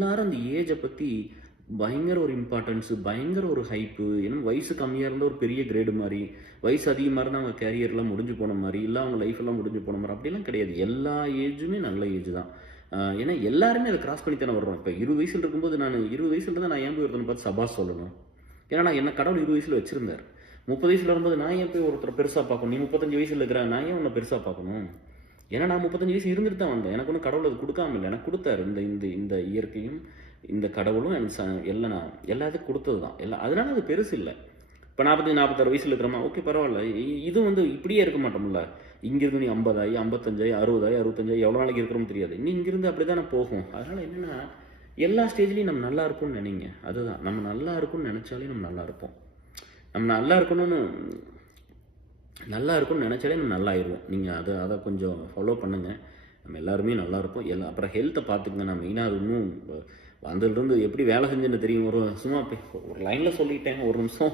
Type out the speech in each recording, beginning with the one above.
எல்லாரும் அந்த ஏஜை பற்றி பயங்கர ஒரு இம்பார்ட்டன்ஸு, பயங்கர ஒரு ஹைப்பு. ஏன்னா வயசு கம்மியாக இருந்தால் ஒரு பெரிய கிரேடு மாதிரி, வயசு அதிகமாக இருந்தால் அவங்க கேரியர்லாம் முடிஞ்சு போன மாதிரி, இல்லை அவங்க லைஃப்லாம் முடிஞ்சு போன மாதிரி அப்படிலாம் கிடையாது. எல்லா ஏஜுமே நல்ல ஏஜ் தான். ஏன்னா எல்லாருமே அதை கிராஸ் பண்ணி தானே வர்றோம். இப்போ 20 வயசில் இருக்கும்போது நான் 20 வயசுல இருந்தால் நான் ஏன் போய் ஒருத்தனை பார்த்து சபாஸ் சொல்லணும்? ஏன்னா நான் என்ன கடவுள் 20 வயசில் வச்சுருந்தார். 30 வயசில் வரும்போது நான் ஏன் போய் ஒருத்தரை பெருசாக பார்க்கணும்? நீ 35 வயசில் இருக்கிற நான் ஏன் உன்னை பெருசாக பார்க்கணும்? ஏன்னா நான் 35 வயசு இருந்துட்டு தான் வந்தேன். எனக்கு ஒன்றும் கடவுள் அது கொடுக்காம இல்லை, எனக்கு கொடுத்தாரு. இந்த இந்த இந்த இயற்கையும் இந்த கடவுளும் எனக்கு எல்லாம் நான் எல்லாத்துக்கும் கொடுத்தது தான் எல்லாம். அதனால அது பெருசு இல்லை. இப்போ 46 வயசில் இருக்கிறோமா, ஓகே பரவாயில்ல. இது வந்து இப்படியே இருக்க மாட்டோம்ல. இங்கிருந்து நீ 50 ஆகி 55 60 65 எவ்வளோ நாளைக்கு இருக்கிறோம்னு தெரியாது. நீ இங்கிருந்து அப்படி தானே போகும். அதனால் என்னென்னா எல்லா ஸ்டேஜ்லேயும் நம்ம நல்லா இருக்கும்னு நினைங்க. அதுதான், நம்ம நல்லா இருக்கும்னு நினச்சாலே நம்ம நல்லா இருப்போம். நம்ம நல்லா இருக்கணும்னு நினச்சாலே நம்ம நல்லா ஆயிடுவோம். நீங்கள் அதை கொஞ்சம் ஃபாலோ பண்ணுங்கள். நம்ம எல்லாருமே நல்லா இருப்போம். அப்புறம் ஹெல்த்தை பார்த்துக்குங்க. நான் மெயினாக அது இன்னும் வந்ததுலேருந்து எப்படி வேலை செஞ்சேன்னு தெரியும். சும்மா ஒரு லைனில் சொல்லிட்டேன். ஒரு நிமிஷம்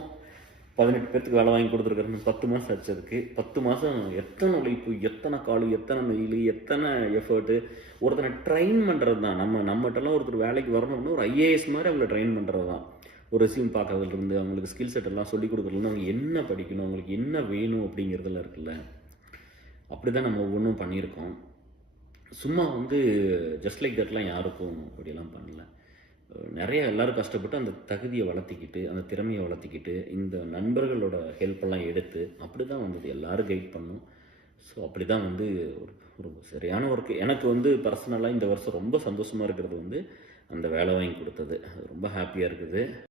18 பேர்த்துக்கு வேலை வாங்கி கொடுத்துருக்குறேன்னு 10 மாதம் ஆச்சு. அதுக்கு 10 மாதம் எத்தனை உழைப்பு, எத்தனை காலு, எத்தனை மெயில், எத்தனை எஃபர்ட்டு. ஒருத்தனை ட்ரெயின் பண்ணுறது தான். நம்மகிட்டலாம் ஒருத்தர் வேலைக்கு வரணும்னு ஒரு ஐஏஎஸ் மாதிரி அவங்களை ட்ரெயின் பண்ணுறது தான். ஒரு ரெஸ்யூம் பார்க்கறதுலேருந்து அவங்களுக்கு ஸ்கில் செட் எல்லாம் சொல்லிக் கொடுக்குறதுலேருந்து அவங்க என்ன படிக்கணும், அவங்களுக்கு என்ன வேணும் அப்படிங்கிறதெல்லாம் இருக்குல்ல. அப்படி தான் நம்ம ஒவ்வொன்றும் பண்ணியிருக்கோம். சும்மா வந்து ஜஸ்ட் லைக் தட்லாம் யாருக்கும் அப்படியெல்லாம் பண்ணல. நிறைய எல்லோரும் கஷ்டப்பட்டு அந்த தகுதியை வளர்த்திக்கிட்டு, அந்த திறமையை வளர்த்திக்கிட்டு, இந்த நண்பர்களோட ஹெல்ப்பெல்லாம் எடுத்து அப்படி தான் வந்தது. எல்லோரும் கைட் பண்ணோம். ஸோ அப்படி தான் வந்து ஒரு ஒரு சரியான ஒர்க்கு. எனக்கு வந்து பர்சனலாக இந்த வருஷம் ரொம்ப சந்தோஷமாக இருக்கிறது வந்து அந்த வேலை வாங்கி கொடுத்தது. அது ரொம்ப ஹாப்பியாக இருக்குது.